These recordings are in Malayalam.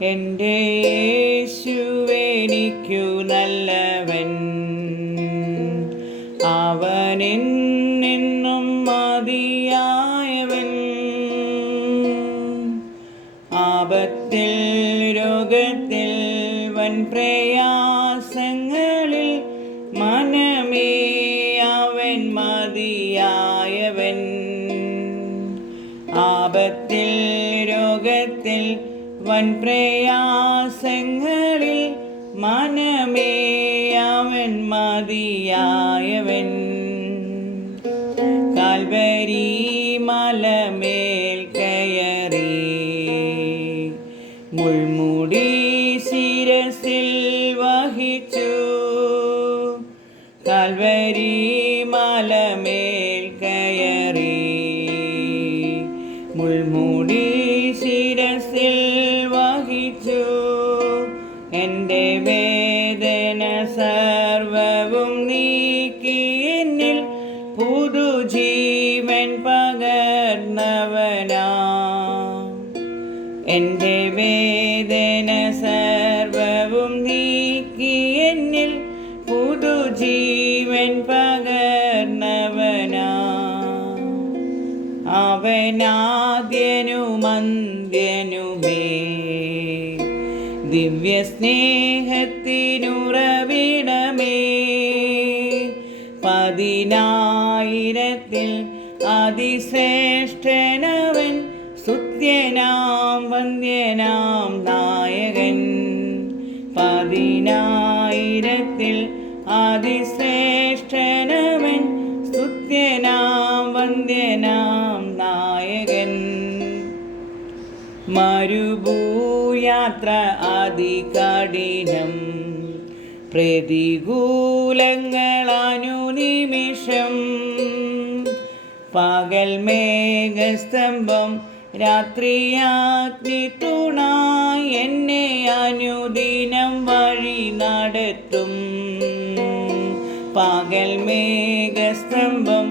എൻ്റെ യേശുവെനിക്കു നല്ലവൻ, അവനെന്നും മതിയായവൻ. ആപത്തിൽ രോഗത്തിൽ വൻ പ്രയാസങ്ങളിൽ മനമേ അവൻ മതിയായവൻ. ആപത്തിൽ രോഗത്തിൽ വൻ പ്രയാസങ്ങളിൽ മനമേ അവൻ മതിയായവൻ. കാൽവരി മലമേൽ കയറി മുൾമുടി ശിരസിൽ വഹിച്ചു. കാൽവരി മലമേൽ കയറി മുൾമുടി ശിരസിൽ വഹിച്ചു. എൻ്റെ വേദന സർവവും നീക്കി എന്നിൽ പുതുജീവൻ പകർന്നവനാ. എൻ്റെ വേദന സർവവും നീക്കി എന്നിൽ പുതുജീവൻ പകർന്നവനാ. അവനാദ്യനുമന്ത്യനുമേ ദിവ്യസ്നേഹത്തിനുറവിടമേ. 10,000-ൽ അതിശ്രേഷ്ഠനവൻ, സ്തുത്യനാം വന്ദ്യനാം നായകൻ. 10,000-ൽ അതിശ്രേഷ്ഠനവൻ, സ്തുത്യനാം വന്ദ്യനാം നായകൻ. മരുഭൂയാത്ര അതികഠിനം, പ്രതികൂലങ്ങളനുനിമിഷം. പകൽ മേഘസ്തംഭം രാത്രിയാഗ്നി തുണായി എന്നെ അനുദിനം വഴി നടത്തും. പകൽ മേഘസ്തംഭം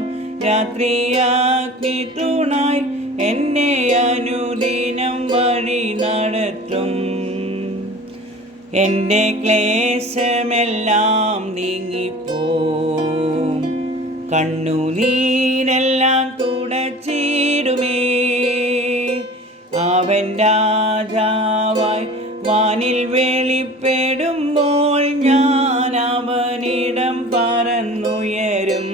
രാത്രിയാഗ്നി തുണായി എന്നെ അനുദിനം വഴി നടത്തും. എൻ്റെ ക്ലേശമെല്ലാം നീങ്ങിപ്പോം, കണ്ണുനീരെല്ലാം തുടച്ചിടുമേ. അവൻ രാജാവായി വാനിൽ വെളിപ്പെടുമ്പോൾ ഞാൻ അവനിടം പറന്നുയരും.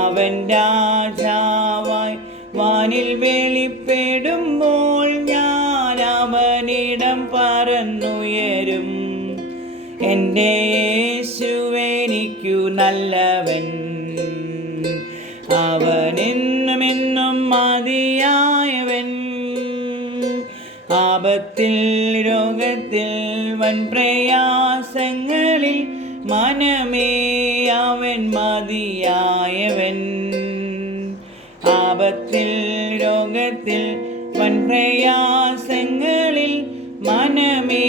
അവൻ രാജാവായി വാനിൽ വെളിപ്പെടുമ്പോൾ ഞാൻ അവനിടം പറന്നുയരും. എൻ്റെ യേശുവെനിക്കു നല്ലവൻ, അവനെന്നുമെന്നും മതിയായവൻ. ആപത്തിൽ രോഗത്തിൽ വൻ പ്രയാസങ്ങളിൽ മനമേ അവൻ മതിയായവൻ. ആപത്തിൽ രോഗത്തിൽ വൻ പ്രയാസങ്ങളിൽ മനമേ